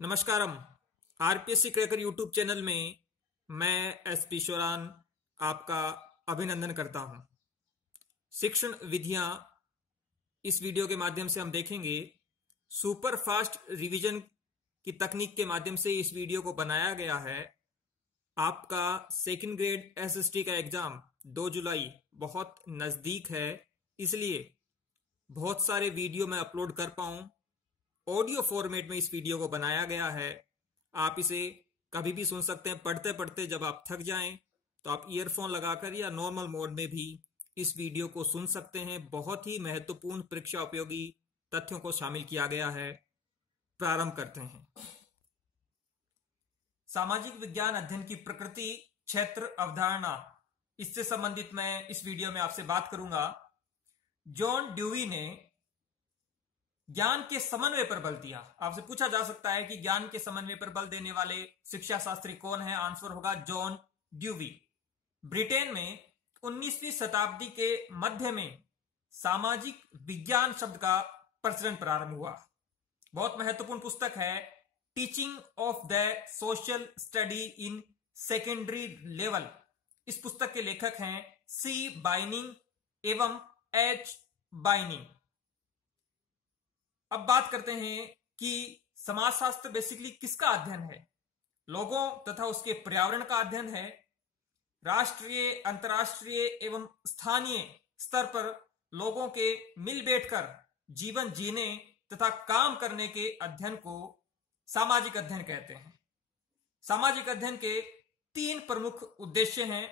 नमस्कारम। RPSC cracker YouTube channel में मैं SP Sheoran आपका अभिनंदन करता हूं। शिक्षण विधियां इस वीडियो के माध्यम से हम देखेंगे। सुपर फास्ट रिवीजन की तकनीक के माध्यम से इस वीडियो को बनाया गया है। आपका सेकंड ग्रेड एसएसटी का एग्जाम 2 जुलाई बहुत नजदीक है, इसलिए बहुत सारे वीडियो मैं अपलोड कर पाऊं, ऑडियो फॉर्मेट में इस वीडियो को बनाया गया है। आप इसे कभी भी सुन सकते हैं। पढ़ते पढ़ते जब आप थक जाएं तो आप ईयरफोन लगाकर या नॉर्मल मोड में भी इस वीडियो को सुन सकते हैं। बहुत ही महत्वपूर्ण परीक्षा उपयोगी तथ्यों को शामिल किया गया है। प्रारंभ करते हैं। सामाजिक विज्ञान अध्ययन की प्रकृति, क्षेत्र, अवधारणा, इससे संबंधित मैं इस वीडियो में आपसे बात करूंगा। जॉन ड्यूवी ने ज्ञान के समन्वय पर बल दिया। आपसे पूछा जा सकता है कि ज्ञान के समन्वय पर बल देने वाले शिक्षा शास्त्री कौन है? आंसर होगा जॉन ड्यूवी। ब्रिटेन में 19वीं शताब्दी के मध्य में सामाजिक विज्ञान शब्द का प्रचलन प्रारंभ हुआ। बहुत महत्वपूर्ण पुस्तक है teaching of the social study in secondary level. इस पुस्तक के लेखक हैं सी बाइनिंग एवं एच बाइनिंग। अब बात करते हैं कि समाजशास्त्र बेसिकली किसका अध्ययन है? लोगों तथा उसके पर्यावरण का अध्ययन है। राष्ट्रीय, अंतर्राष्ट्रीय एवं स्थानीय स्तर पर लोगों के मिल बैठकर जीवन जीने तथा काम करने के अध्ययन को सामाजिक अध्ययन कहते हैं। सामाजिक अध्ययन के 3 प्रमुख उद्देश्य हैं।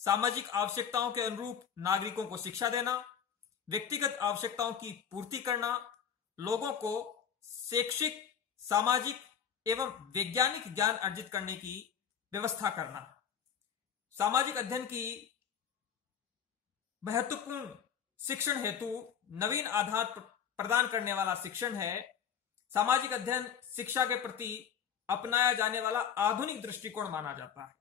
सामाजिक आवश्यकताओं के अनुरूप नागरिकों को शिक्षा देना, व्यक्तिगत आवश्यकताओं की पूर्ति करना, लोगों को शैक्षिक, सामाजिक एवं वैज्ञानिक ज्ञान अर्जित करने की व्यवस्था करना। सामाजिक अध्ययन की महत्वपूर्ण शिक्षण हेतु नवीन आधार प्रदान करने वाला शिक्षण है। सामाजिक अध्ययन शिक्षा के प्रति अपनाया जाने वाला आधुनिक दृष्टिकोण माना जाता है।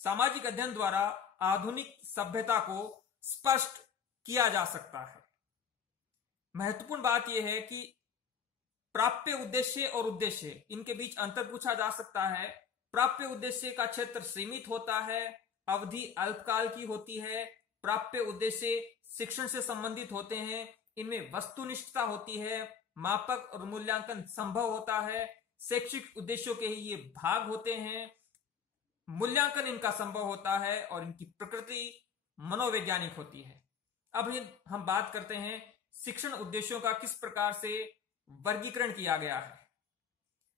सामाजिक अध्ययन द्वारा आधुनिक सभ्यता को स्पष्ट किया जा सकता है। महत्वपूर्ण बात यह है कि प्राप्य उद्देश्य और उद्देश्य, इनके बीच अंतर पूछा जा सकता है। प्राप्य उद्देश्य का क्षेत्र सीमित होता है, अवधि अल्पकाल की होती है। प्राप्य उद्देश्य शिक्षण से संबंधित होते हैं, इनमें वस्तुनिष्ठता होती है, मापक और मूल्यांकन संभव होता है। शैक्षिक उद्देश्यों के ही ये भाग होते हैं, मूल्यांकन इनका संभव होता है और इनकी प्रकृति मनोवैज्ञानिक होती है। अब हम बात करते हैं शिक्षण उद्देश्यों का किस प्रकार से वर्गीकरण किया गया है।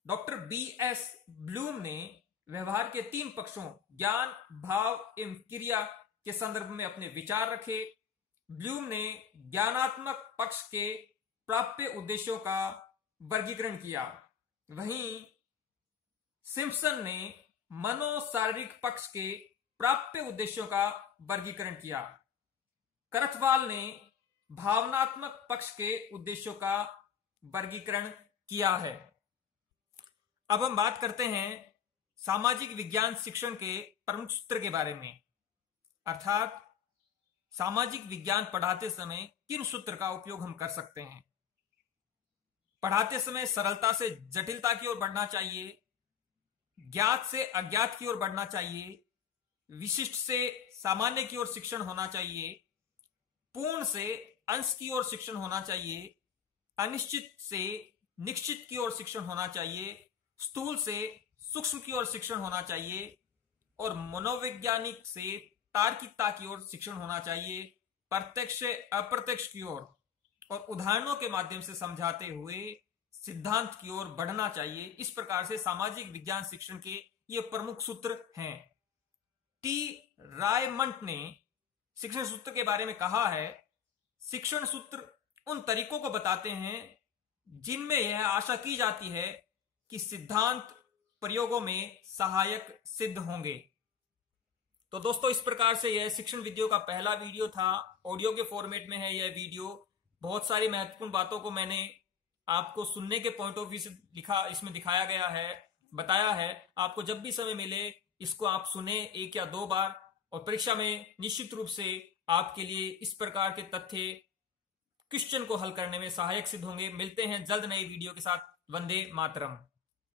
डॉक्टर BS ब्लूम ने व्यवहार के 3 पक्षों ज्ञान, भाव एवं क्रिया के संदर्भ में अपने विचार रखे। ब्लूम ने ज्ञानात्मक पक्ष के प्राप्य उद्देश्यों का वर्गीकरण किया, वहीं सिम्पसन ने मनोशारीरिक पक्ष के प्राप्य उद्देश्यों का वर्गीकरण किया। करथवाल ने भावनात्मक पक्ष के उद्देश्यों का वर्गीकरण किया है। अब हम बात करते हैं सामाजिक विज्ञान शिक्षण के प्रमुख सूत्र के बारे में, अर्थात सामाजिक विज्ञान पढ़ाते समय किन सूत्र का उपयोग हम कर सकते हैं। पढ़ाते समय सरलता से जटिलता की ओर बढ़ना चाहिए, ज्ञात से अज्ञात की ओर बढ़ना चाहिए, विशिष्ट से सामान्य की ओर शिक्षण होना चाहिए, पूर्ण से अंश की ओर शिक्षण होना चाहिए, अनिश्चित से निश्चित की ओर शिक्षण होना चाहिए, स्थूल से सूक्ष्म की ओर शिक्षण होना चाहिए और मनोवैज्ञानिक से तार्किकता की ओर शिक्षण होना चाहिए, प्रत्यक्ष से अप्रत्यक्ष की ओर और उदाहरणों के माध्यम से समझाते हुए सिद्धांत की ओर बढ़ना चाहिए। इस प्रकार से सामाजिक विज्ञान शिक्षण के ये प्रमुख सूत्र हैं। टी रायमंट ने शिक्षण सूत्र के बारे में कहा है, शिक्षण सूत्र उन तरीकों को बताते हैं जिनमें यह आशा की जाती है कि सिद्धांत प्रयोगों में सहायक सिद्ध होंगे। तो दोस्तों, इस प्रकार से यह शिक्षण वीडियो का पहला वीडियो था। ऑडियो के फॉर्मेट में है यह वीडियो। बहुत सारी महत्वपूर्ण बातों को मैंने आपको सुनने के पॉइंट ऑफ व्यू से इसमें दिखाया गया है, बताया है। आपको जब भी समय मिले इसको आप सुने 1 या 2 बार, और परीक्षा में निश्चित रूप से आपके लिए इस प्रकार के तथ्य क्वेश्चन को हल करने में सहायक सिद्ध होंगे। मिलते हैं जल्द नई वीडियो के साथ। वंदे मातरम।